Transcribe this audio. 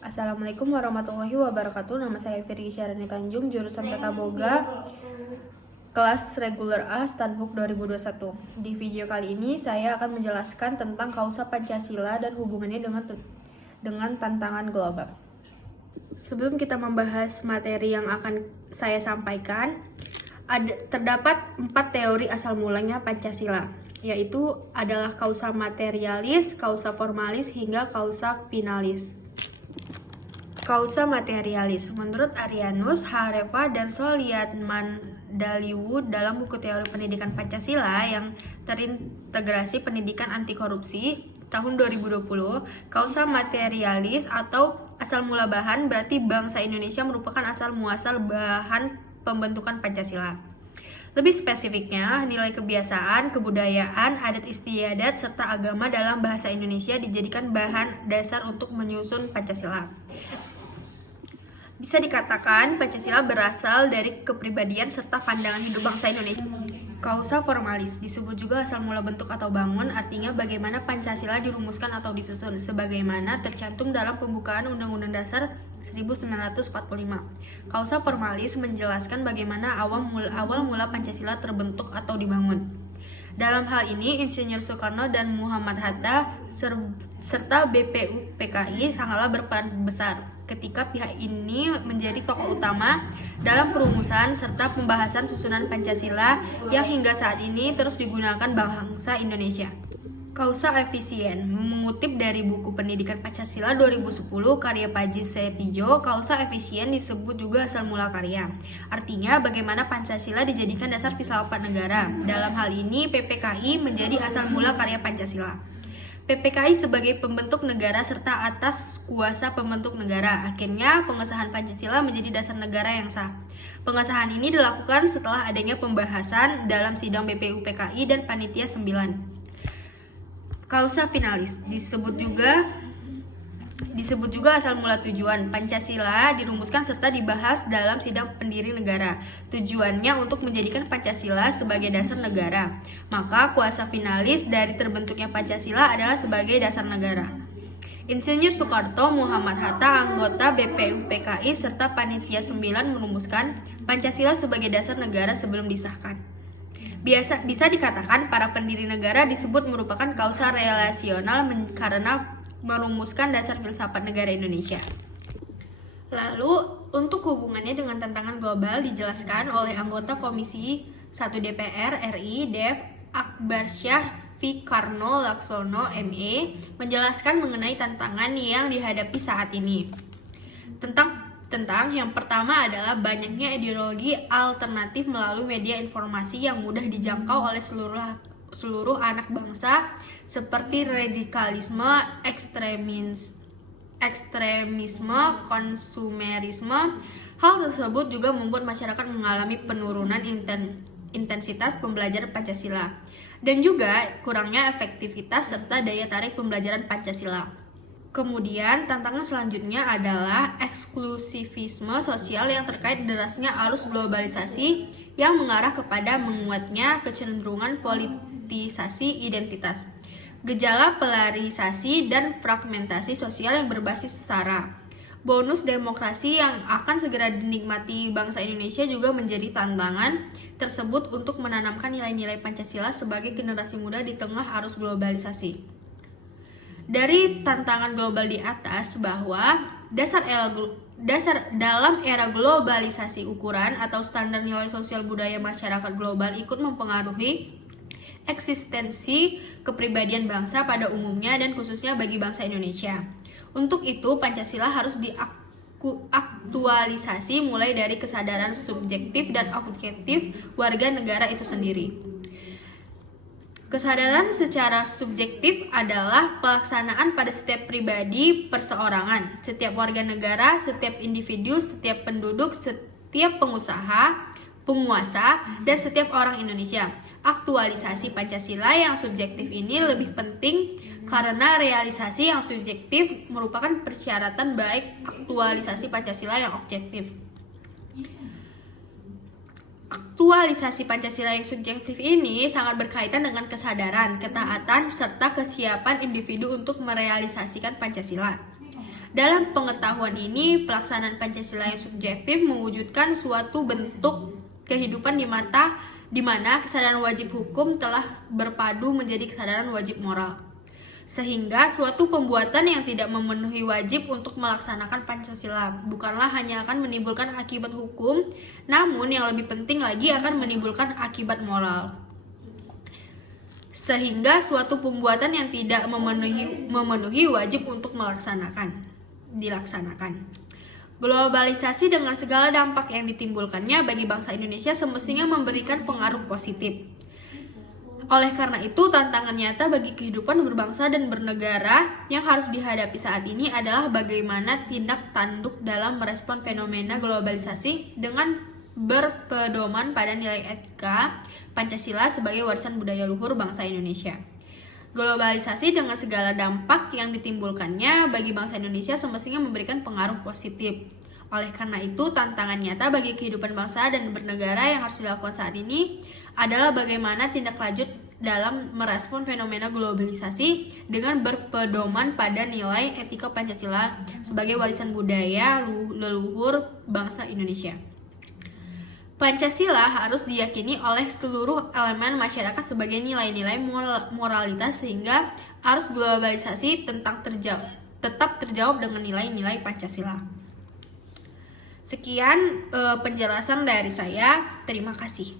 Assalamualaikum warahmatullahi wabarakatuh. Nama saya Firgi Syarani Tanjung, jurusan Tata Boga, kelas reguler A, Standbook 2021. Di video kali ini saya akan menjelaskan tentang kausa Pancasila dan hubungannya dengan tantangan global. Sebelum kita membahas materi yang akan saya sampaikan, terdapat 4 teori asal mulanya Pancasila, yaitu adalah kausa materialis, kausa formalis, hingga kausa finalis. Kausa materialis, menurut Arianus, Hareva, dan Soliat-Mandaliwu dalam buku teori pendidikan Pancasila yang terintegrasi pendidikan anti korupsi tahun 2020, kausa materialis atau asal mula bahan berarti bangsa Indonesia merupakan asal muasal bahan pembentukan Pancasila. Lebih spesifiknya, nilai kebiasaan, kebudayaan, adat istiadat, serta agama dalam bahasa Indonesia dijadikan bahan dasar untuk menyusun Pancasila. Bisa dikatakan Pancasila berasal dari kepribadian serta pandangan hidup bangsa Indonesia. Kausa formalis disebut juga asal mula bentuk atau bangun, artinya bagaimana Pancasila dirumuskan atau disusun, sebagaimana tercantum dalam pembukaan Undang-Undang Dasar 1945. Kausa formalis menjelaskan bagaimana awal mula Pancasila terbentuk atau dibangun. Dalam hal ini, Insinyur Soekarno dan Muhammad Hatta serta BPUPKI sangatlah berperan besar ketika pihak ini menjadi tokoh utama dalam perumusan serta pembahasan susunan Pancasila yang hingga saat ini terus digunakan bangsa Indonesia. Kausa efisien, mengutip dari buku Pendidikan Pancasila 2010 karya Paji Setijo, kausa efisien disebut juga asal mula karya. Artinya bagaimana Pancasila dijadikan dasar filsafat negara. Dalam hal ini PPKI menjadi asal mula karya Pancasila. PPKI sebagai pembentuk negara serta atas kuasa pembentuk negara. Akhirnya pengesahan Pancasila menjadi dasar negara yang sah. Pengesahan ini dilakukan setelah adanya pembahasan dalam sidang BPUPKI dan Panitia 9. Kausa finalis disebut juga asal mula tujuan. Pancasila dirumuskan serta dibahas dalam sidang pendiri negara. Tujuannya untuk menjadikan Pancasila sebagai dasar negara. Maka kuasa finalis dari terbentuknya Pancasila adalah sebagai dasar negara. Insinyur Soekarno, Muhammad Hatta, anggota BPUPKI serta Panitia 9 merumuskan Pancasila sebagai dasar negara sebelum disahkan. Bisa dikatakan para pendiri negara disebut merupakan kausa relasional karena merumuskan dasar filsafat negara Indonesia. Lalu, untuk hubungannya dengan tantangan global dijelaskan oleh anggota Komisi 1 DPR RI, Dev Akbarsyah Fikarno Laksono ME, menjelaskan mengenai tantangan yang dihadapi saat ini. Tentang yang pertama adalah banyaknya ideologi alternatif melalui media informasi yang mudah dijangkau oleh seluruh anak bangsa, seperti radikalisme, ekstremisme, konsumerisme. Hal tersebut juga membuat masyarakat mengalami penurunan intensitas pembelajaran Pancasila dan juga kurangnya efektivitas serta daya tarik pembelajaran Pancasila. Kemudian tantangan selanjutnya adalah eksklusivisme sosial yang terkait derasnya arus globalisasi yang mengarah kepada menguatnya kecenderungan politisasi identitas, gejala polarisasi dan fragmentasi sosial yang berbasis sara. Bonus demokrasi yang akan segera dinikmati bangsa Indonesia juga menjadi tantangan tersebut untuk menanamkan nilai-nilai Pancasila sebagai generasi muda di tengah arus globalisasi. Dari tantangan global di atas bahwa dalam era globalisasi ukuran atau standar nilai sosial budaya masyarakat global ikut mempengaruhi eksistensi kepribadian bangsa pada umumnya dan khususnya bagi bangsa Indonesia. Untuk itu Pancasila harus diaktualisasi mulai dari kesadaran subjektif dan objektif warga negara itu sendiri. Kesadaran secara subjektif adalah pelaksanaan pada setiap pribadi perseorangan, setiap warga negara, setiap individu, setiap penduduk, setiap pengusaha, penguasa, dan setiap orang Indonesia. Aktualisasi Pancasila yang subjektif ini lebih penting karena realisasi yang subjektif merupakan persyaratan baik aktualisasi Pancasila yang objektif. Aktualisasi Pancasila yang subjektif ini sangat berkaitan dengan kesadaran, ketaatan, serta kesiapan individu untuk merealisasikan Pancasila. Dalam pengetahuan ini, pelaksanaan Pancasila yang subjektif mewujudkan suatu bentuk kehidupan di mana kesadaran wajib hukum telah berpadu menjadi kesadaran wajib moral. Sehingga suatu pembuatan yang tidak memenuhi wajib untuk melaksanakan Pancasila bukanlah hanya akan menimbulkan akibat hukum, namun yang lebih penting lagi akan menimbulkan akibat moral. Sehingga suatu pembuatan yang tidak memenuhi wajib untuk dilaksanakan. Globalisasi dengan segala dampak yang ditimbulkannya bagi bangsa Indonesia semestinya memberikan pengaruh positif. Oleh karena itu, tantangan nyata bagi kehidupan berbangsa dan bernegara yang harus dihadapi saat ini adalah bagaimana tindak tanduk dalam merespon fenomena globalisasi dengan berpedoman pada nilai etika Pancasila sebagai warisan budaya luhur bangsa Indonesia. Globalisasi dengan segala dampak yang ditimbulkannya bagi bangsa Indonesia semestinya memberikan pengaruh positif. Oleh karena itu, tantangan nyata bagi kehidupan bangsa dan bernegara yang harus dilakukan saat ini adalah bagaimana tindak lanjut dalam merespon fenomena globalisasi dengan berpedoman pada nilai etika Pancasila sebagai warisan budaya leluhur bangsa Indonesia. Pancasila harus diyakini oleh seluruh elemen masyarakat sebagai nilai-nilai moralitas sehingga arus globalisasi tetap terjawab dengan nilai-nilai Pancasila. Sekian penjelasan dari saya. Terima kasih.